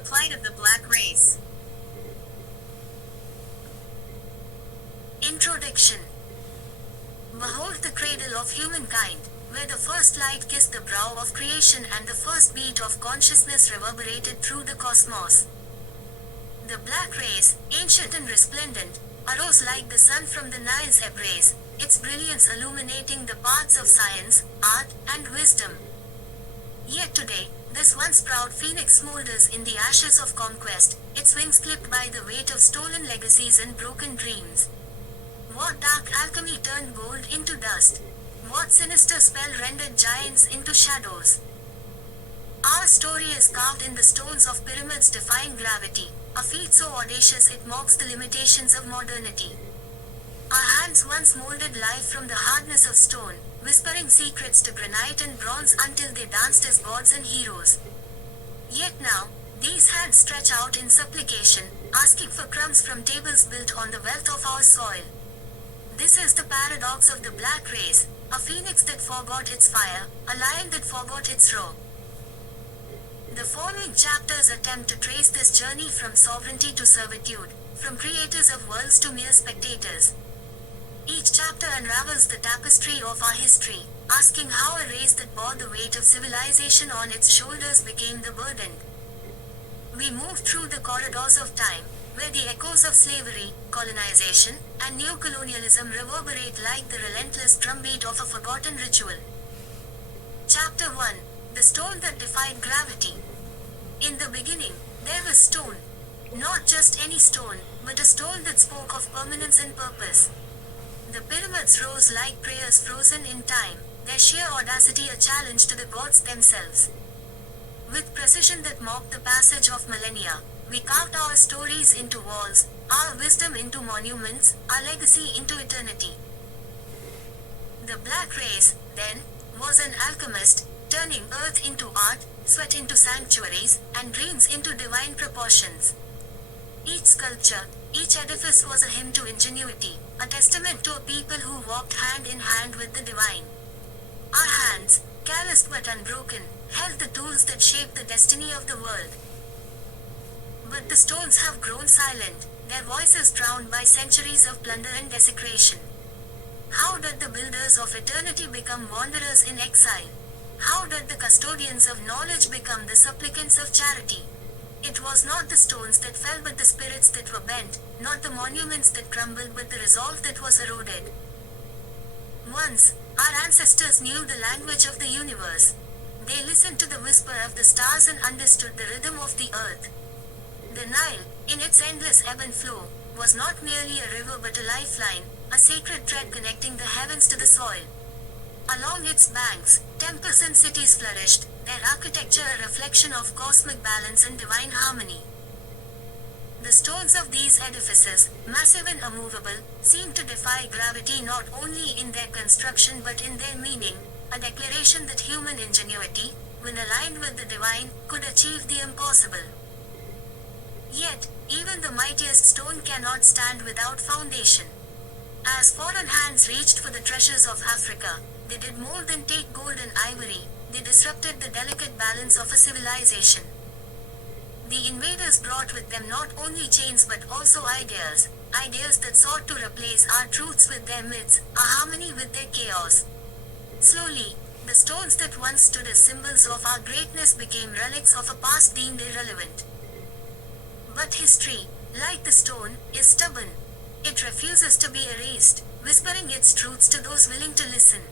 The plight of the black race. Introduction. Behold the cradle of humankind, where the first light kissed the brow of creation and the first beat of consciousness reverberated through the cosmos. The black race, ancient and resplendent, arose like the sun from the Nile's embrace, its brilliance illuminating the paths of science, art, and wisdom. Yet today, this once proud phoenix smolders in the ashes of conquest, its wings clipped by the weight of stolen legacies and broken dreams. What dark alchemy turned gold into dust? What sinister spell rendered giants into shadows? Our story is carved in the stones of pyramids defying gravity, a feat so audacious it mocks the limitations of modernity. Our hands once molded life from the hardness of stone, whispering secrets to granite and bronze until they danced as gods and heroes. Yet now, these hands stretch out in supplication, asking for crumbs from tables built on the wealth of our soil. This is the paradox of the black race, a phoenix that forgot its fire, a lion that forgot its roar. The following chapters attempt to trace this journey from sovereignty to servitude, from creators of worlds to mere spectators. Each chapter unravels the tapestry of our history, asking how a race that bore the weight of civilization on its shoulders became the burden. We move through the corridors of time, where the echoes of slavery, colonization, and neocolonialism reverberate like the relentless drumbeat of a forgotten ritual. Chapter 1. The Stone That Defied Gravity. In the beginning, there was stone. Not just any stone, but a stone that spoke of permanence and purpose. The pyramids rose like prayers frozen in time, their sheer audacity a challenge to the gods themselves. With precision that mocked the passage of millennia, we carved our stories into walls, our wisdom into monuments, our legacy into eternity. The black race, then, was an alchemist, turning earth into art, sweat into sanctuaries, and dreams into divine proportions. Each sculpture, each edifice was a hymn to ingenuity, a testament to a people who walked hand in hand with the divine. Our hands, calloused but unbroken, held the tools that shaped the destiny of the world. But the stones have grown silent, their voices drowned by centuries of plunder and desecration. How did the builders of eternity become wanderers in exile? How did the custodians of knowledge become the supplicants of charity? It was not the stones that fell but the spirits that were bent, not the monuments that crumbled but the resolve that was eroded. Once, our ancestors knew the language of the universe. They listened to the whisper of the stars and understood the rhythm of the earth. The Nile, in its endless ebb and flow, was not merely a river but a lifeline, a sacred thread connecting the heavens to the soil. Along its banks, temples and cities flourished, their architecture a reflection of cosmic balance and divine harmony. The stones of these edifices, massive and immovable, seemed to defy gravity not only in their construction but in their meaning, a declaration that human ingenuity, when aligned with the divine, could achieve the impossible. Yet, even the mightiest stone cannot stand without foundation. As foreign hands reached for the treasures of Africa, they did more than take gold and ivory, they disrupted the delicate balance of a civilization. The invaders brought with them not only chains but also ideas, ideas that sought to replace our truths with their myths, our harmony with their chaos. Slowly, the stones that once stood as symbols of our greatness became relics of a past deemed irrelevant. But history, like the stone, is stubborn. It refuses to be erased, whispering its truths to those willing to listen.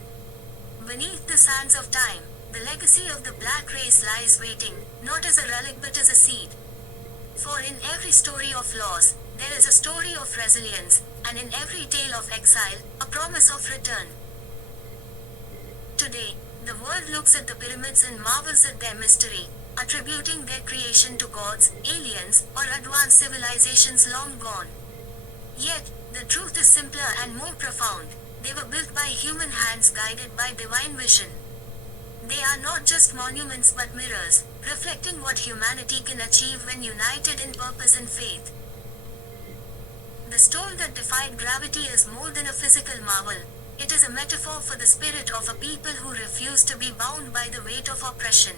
Beneath the sands of time, the legacy of the black race lies waiting, not as a relic but as a seed. For in every story of loss, there is a story of resilience, and in every tale of exile, a promise of return. Today, the world looks at the pyramids and marvels at their mystery, attributing their creation to gods, aliens, or advanced civilizations long gone. Yet, the truth is simpler and more profound. They were built by human hands guided by divine vision. They are not just monuments but mirrors, reflecting what humanity can achieve when united in purpose and faith. The stone that defied gravity is more than a physical marvel. It is a metaphor for the spirit of a people who refuse to be bound by the weight of oppression.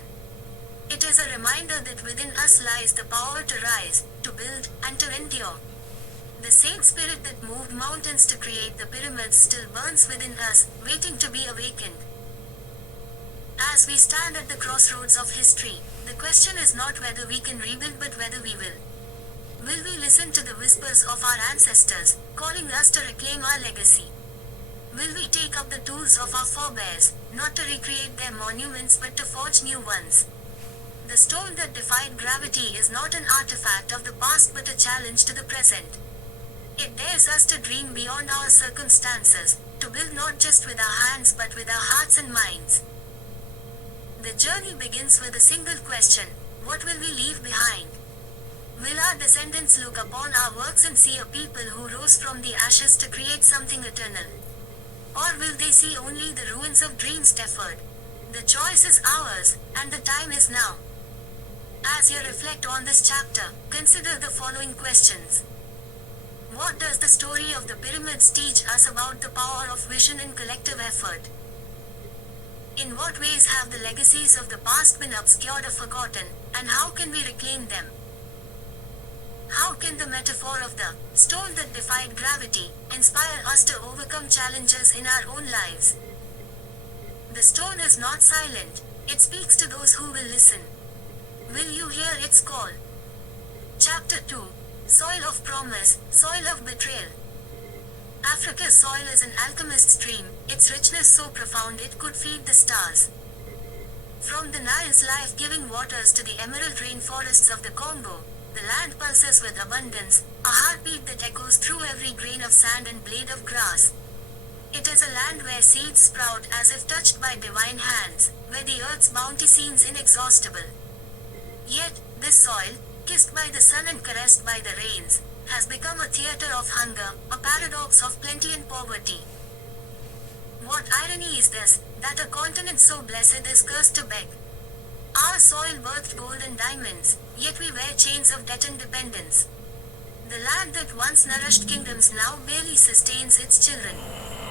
It is a reminder that within us lies the power to rise, to build, and to endure. The same spirit that moved mountains to create the pyramids still burns within us, waiting to be awakened. As we stand at the crossroads of history, the question is not whether we can rebuild but whether we will. Will we listen to the whispers of our ancestors, calling us to reclaim our legacy? Will we take up the tools of our forebears, not to recreate their monuments but to forge new ones? The stone that defied gravity is not an artifact of the past but a challenge to the present. It dares us to dream beyond our circumstances, to build not just with our hands but with our hearts and minds. The journey begins with a single question: what will we leave behind? Will our descendants look upon our works and see a people who rose from the ashes to create something eternal? Or will they see only the ruins of dreams deferred? The choice is ours, and the time is now. As you reflect on this chapter, consider the following questions. What does the story of the pyramids teach us about the power of vision and collective effort? In what ways have the legacies of the past been obscured or forgotten, and how can we reclaim them? How can the metaphor of the stone that defied gravity inspire us to overcome challenges in our own lives? The stone is not silent, it speaks to those who will listen. Will you hear its call? Chapter 2: Soil of Promise, Soil of Betrayal. Africa's soil is an alchemist's dream, its richness so profound it could feed the stars. From the Nile's life-giving waters to the emerald rainforests of the Congo, the land pulses with abundance, a heartbeat that echoes through every grain of sand and blade of grass. It is a land where seeds sprout as if touched by divine hands, where the earth's bounty seems inexhaustible. Yet, this soil, kissed by the sun and caressed by the rains, has become a theater of hunger, a paradox of plenty and poverty. What irony is this, that a continent so blessed is cursed to beg? Our soil birthed gold and diamonds, yet we wear chains of debt and dependence. The land that once nourished kingdoms now barely sustains its children.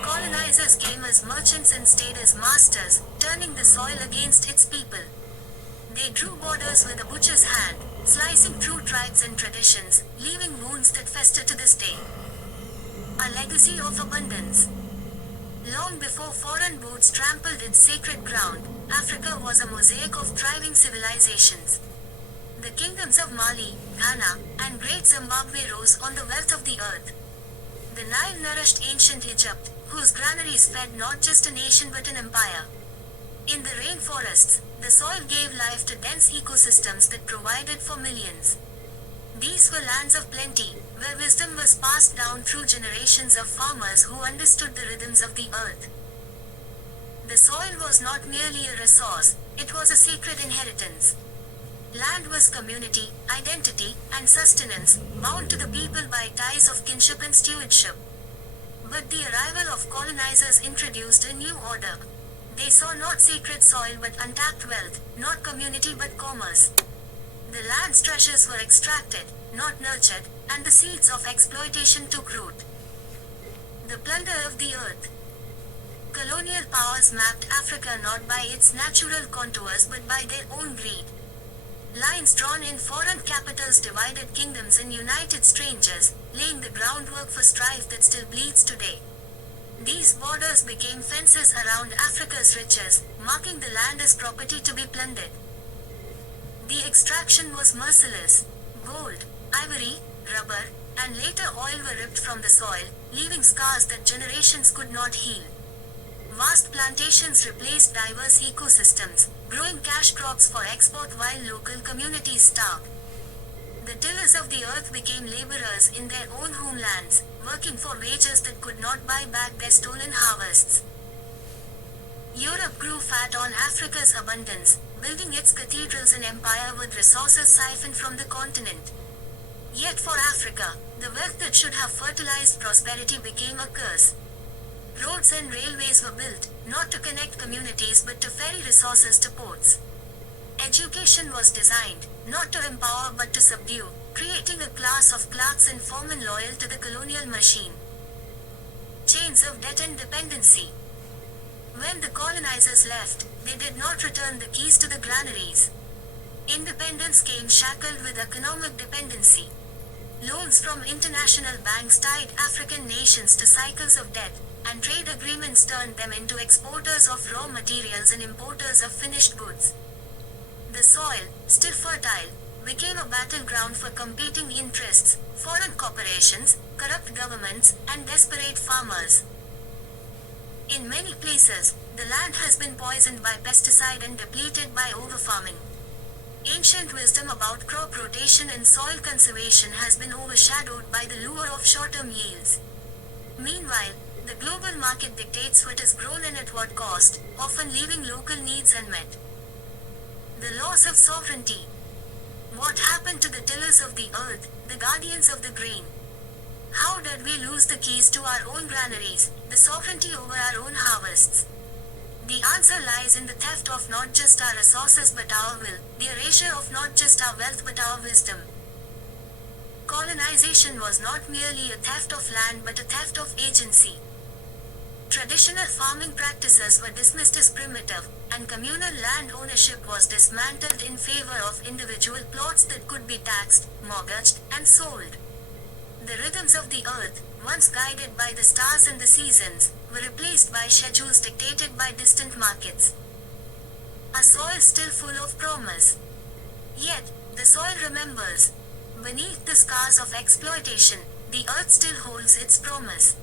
Colonizers came as merchants and stayed as masters, turning the soil against its people. They drew borders with a butcher's hand, slicing through tribes and traditions, leaving wounds that fester to this day. A legacy of abundance. Long before foreign boats trampled its sacred ground, Africa was a mosaic of thriving civilizations. The kingdoms of Mali, Ghana, and Great Zimbabwe rose on the wealth of the earth. The Nile nourished ancient Egypt, whose granaries fed not just a nation but an empire. In the rainforests, the soil gave life to dense ecosystems that provided for millions. These were lands of plenty, where wisdom was passed down through generations of farmers who understood the rhythms of the earth. The soil was not merely a resource, it was a sacred inheritance. Land was community, identity, and sustenance, bound to the people by ties of kinship and stewardship. But the arrival of colonizers introduced a new order. They saw not sacred soil but untapped wealth, not community but commerce. The land's treasures were extracted, not nurtured, and the seeds of exploitation took root. The plunder of the earth. Colonial powers mapped Africa not by its natural contours but by their own greed. Lines drawn in foreign capitals divided kingdoms and united strangers, laying the groundwork for strife that still bleeds today. These borders became fences around Africa's riches, marking the land as property to be plundered. The extraction was merciless. Gold, ivory, rubber, and later oil were ripped from the soil, leaving scars that generations could not heal. Vast plantations replaced diverse ecosystems, growing cash crops for export while local communities starved. The tillers of the earth became laborers in their own homelands, working for wages that could not buy back their stolen harvests. Europe grew fat on Africa's abundance, building its cathedrals and empire with resources siphoned from the continent. Yet for Africa, the wealth that should have fertilized prosperity became a curse. Roads and railways were built, not to connect communities but to ferry resources to ports. Education was designed, not to empower but to subdue, creating a class of clerks and foremen loyal to the colonial machine. Chains of debt and dependency. When the colonizers left, they did not return the keys to the granaries. Independence came shackled with economic dependency. Loans from international banks tied African nations to cycles of debt, and trade agreements turned them into exporters of raw materials and importers of finished goods. The soil, still fertile, became a battleground for competing interests, foreign corporations, corrupt governments, and desperate farmers. In many places, the land has been poisoned by pesticide and depleted by overfarming. Ancient wisdom about crop rotation and soil conservation has been overshadowed by the lure of short-term yields. Meanwhile, the global market dictates what is grown and at what cost, often leaving local needs unmet. The loss of sovereignty. What happened to the tillers of the earth, the guardians of the grain? How did we lose the keys to our own granaries, the sovereignty over our own harvests? The answer lies in the theft of not just our resources but our will, the erasure of not just our wealth but our wisdom. Colonization was not merely a theft of land but a theft of agency. Traditional farming practices were dismissed as primitive, and communal land ownership was dismantled in favor of individual plots that could be taxed, mortgaged, and sold. The rhythms of the earth, once guided by the stars and the seasons, were replaced by schedules dictated by distant markets. A soil still full of promise. Yet, the soil remembers. Beneath the scars of exploitation, the earth still holds its promise.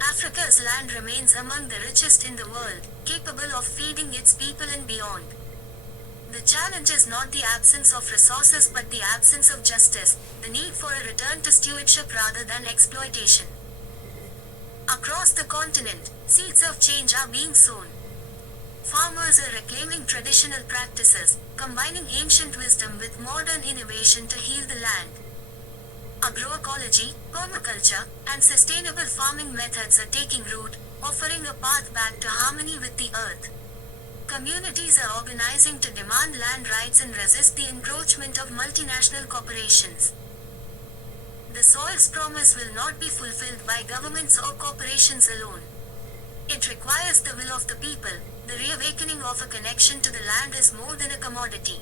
Africa's land remains among the richest in the world, capable of feeding its people and beyond. The challenge is not the absence of resources but the absence of justice, the need for a return to stewardship rather than exploitation. Across the continent, seeds of change are being sown. Farmers are reclaiming traditional practices, combining ancient wisdom with modern innovation to heal the land. Agroecology, permaculture, and sustainable farming methods are taking root, offering a path back to harmony with the earth. Communities are organizing to demand land rights and resist the encroachment of multinational corporations. The soil's promise will not be fulfilled by governments or corporations alone. It requires the will of the people. The reawakening of a connection to the land is more than a commodity.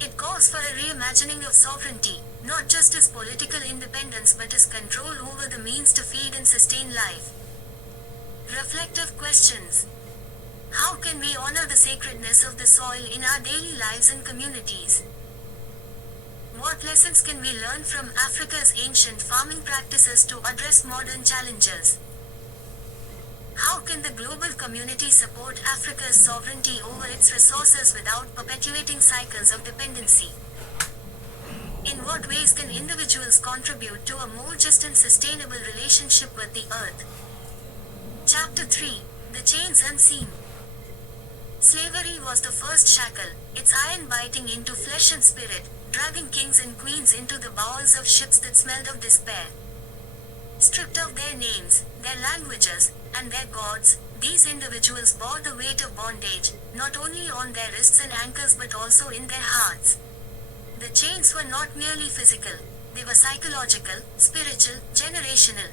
It calls for a reimagining of sovereignty, not just as political independence but as control over the means to feed and sustain life. Reflective questions. How can we honor the sacredness of the soil in our daily lives and communities? What lessons can we learn from Africa's ancient farming practices to address modern challenges? How can the global community support Africa's sovereignty over its resources without perpetuating cycles of dependency? In what ways can individuals contribute to a more just and sustainable relationship with the earth? Chapter 3: The Chains Unseen. Slavery was the first shackle, its iron biting into flesh and spirit, dragging kings and queens into the bowels of ships that smelled of despair. Stripped of their names, their languages, and their gods, these individuals bore the weight of bondage, not only on their wrists and ankles but also in their hearts. The chains were not merely physical, they were psychological, spiritual, generational.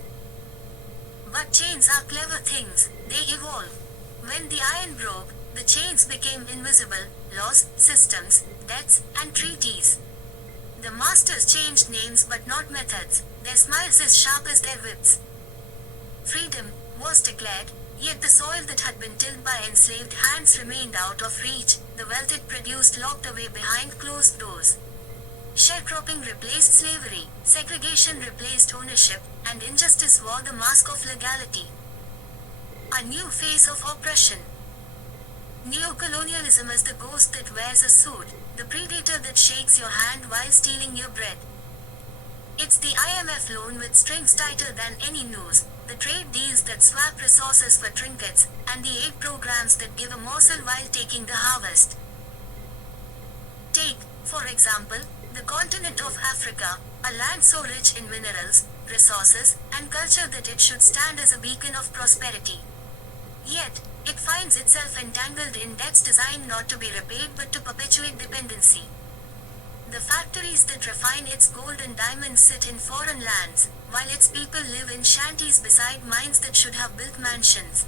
But chains are clever things, they evolve. When the iron broke, the chains became invisible: laws, systems, debts, and treaties. The masters changed names but not methods, their smiles as sharp as their whips. Freedom was declared, yet the soil that had been tilled by enslaved hands remained out of reach, the wealth it produced locked away behind closed doors. Sharecropping replaced slavery, segregation replaced ownership, and injustice wore the mask of legality. A new face of oppression. Neocolonialism is the ghost that wears a suit, the predator that shakes your hand while stealing your bread. It's the IMF loan with strings tighter than any noose, the trade deals that swap resources for trinkets, and the aid programs that give a morsel while taking the harvest. Take, for example, the continent of Africa, a land so rich in minerals, resources, and culture that it should stand as a beacon of prosperity. Yet, it finds itself entangled in debts designed not to be repaid but to perpetuate dependency. The factories that refine its gold and diamonds sit in foreign lands, while its people live in shanties beside mines that should have built mansions.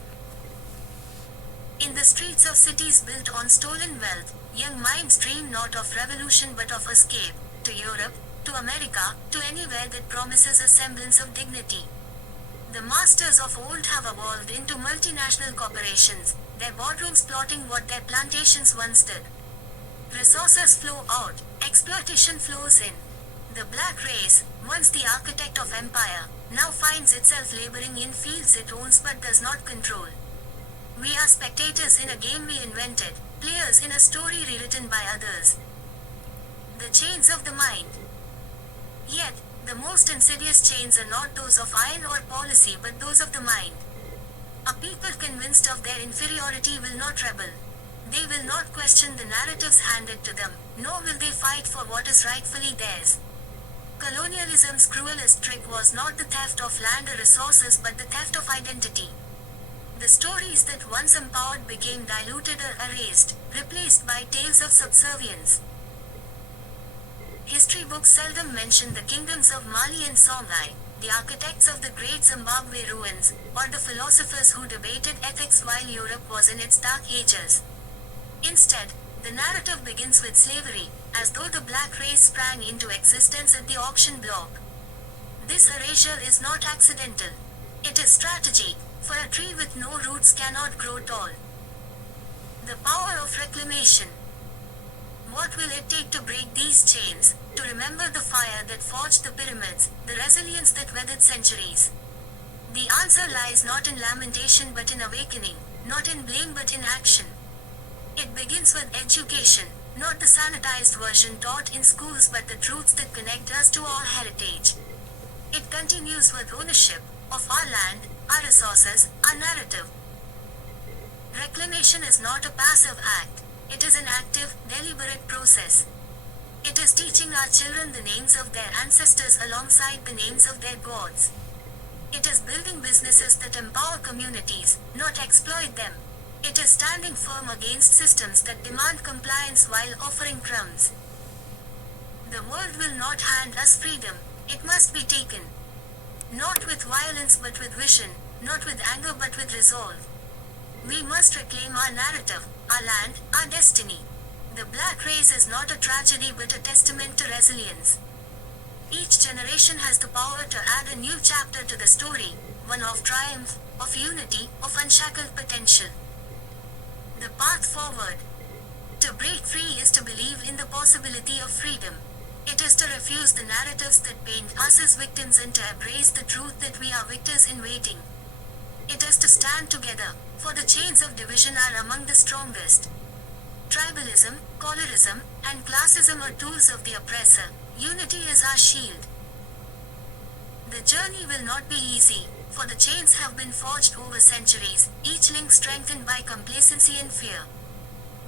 In the streets of cities built on stolen wealth, young minds dream not of revolution but of escape, to Europe, to America, to anywhere that promises a semblance of dignity. The masters of old have evolved into multinational corporations, their boardrooms plotting what their plantations once did. Resources flow out, exploitation flows in. The black race, once the architect of empire, now finds itself laboring in fields it owns but does not control. We are spectators in a game we invented, players in a story rewritten by others. The chains of the mind. Yet, the most insidious chains are not those of iron or policy but those of the mind. A people convinced of their inferiority will not rebel. They will not question the narratives handed to them, nor will they fight for what is rightfully theirs. Colonialism's cruelest trick was not the theft of land or resources but the theft of identity. The stories that once empowered became diluted or erased, replaced by tales of subservience. History books seldom mention the kingdoms of Mali and Songhai, the architects of the great Zimbabwe ruins, or the philosophers who debated ethics while Europe was in its dark ages. Instead, the narrative begins with slavery, as though the black race sprang into existence at the auction block. This erasure is not accidental. It is strategy, for a tree with no roots cannot grow tall. The power of reclamation. What will it take to break these chains, to remember the fire that forged the pyramids, the resilience that weathered centuries? The answer lies not in lamentation but in awakening, not in blame but in action. It begins with education, not the sanitized version taught in schools but the truths that connect us to our heritage. It continues with ownership of our land, our resources, our narrative. Reclamation is not a passive act. It is an active, deliberate process. It is teaching our children the names of their ancestors alongside the names of their gods. It is building businesses that empower communities, not exploit them. It is standing firm against systems that demand compliance while offering crumbs. The world will not hand us freedom, it must be taken. Not with violence but with vision, not with anger but with resolve. We must reclaim our narrative, our land, our destiny. The black race is not a tragedy but a testament to resilience. Each generation has the power to add a new chapter to the story, one of triumph, of unity, of unshackled potential. The path forward. To break free is to believe in the possibility of freedom. It is to refuse the narratives that paint us as victims and to embrace the truth that we are victors in waiting. It is to stand together, for the chains of division are among the strongest. Tribalism, colorism, and classism are tools of the oppressor. Unity is our shield. The journey will not be easy, for the chains have been forged over centuries, each link strengthened by complacency and fear.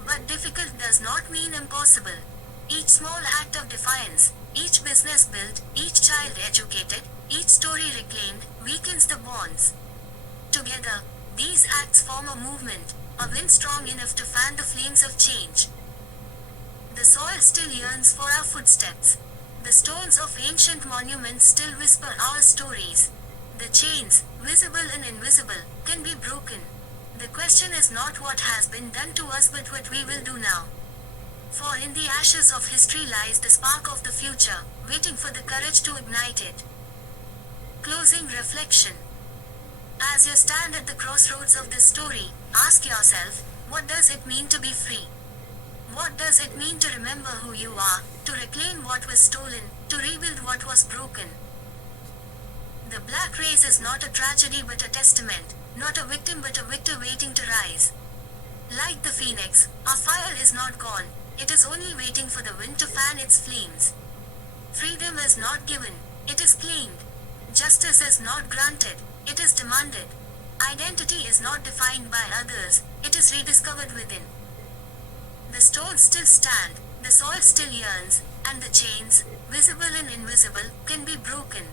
But difficult does not mean impossible. Each small act of defiance, each business built, each child educated, each story reclaimed, weakens the bonds. Together, these acts form a movement, a wind strong enough to fan the flames of change. The soil still yearns for our footsteps. The stones of ancient monuments still whisper our stories. The chains, visible and invisible, can be broken. The question is not what has been done to us but what we will do now. For in the ashes of history lies the spark of the future, waiting for the courage to ignite it. Closing reflection. As you stand at the crossroads of this story, ask yourself, what does it mean to be free? What does it mean to remember who you are, to reclaim what was stolen, to rebuild what was broken? The black race is not a tragedy but a testament, not a victim but a victor waiting to rise. Like the phoenix, our fire is not gone, it is only waiting for the wind to fan its flames. Freedom is not given, it is claimed. Justice is not granted, it is demanded. Identity is not defined by others, it is rediscovered within. The stones still stand, the soil still yearns, and the chains, visible and invisible, can be broken.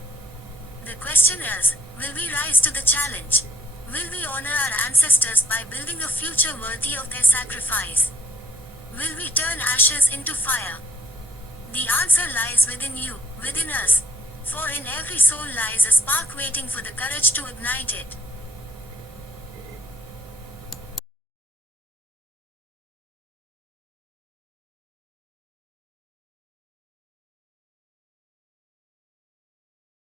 The question is, will we rise to the challenge? Will we honor our ancestors by building a future worthy of their sacrifice? Will we turn ashes into fire? The answer lies within you, within us. For in every soul lies a spark waiting for the courage to ignite it.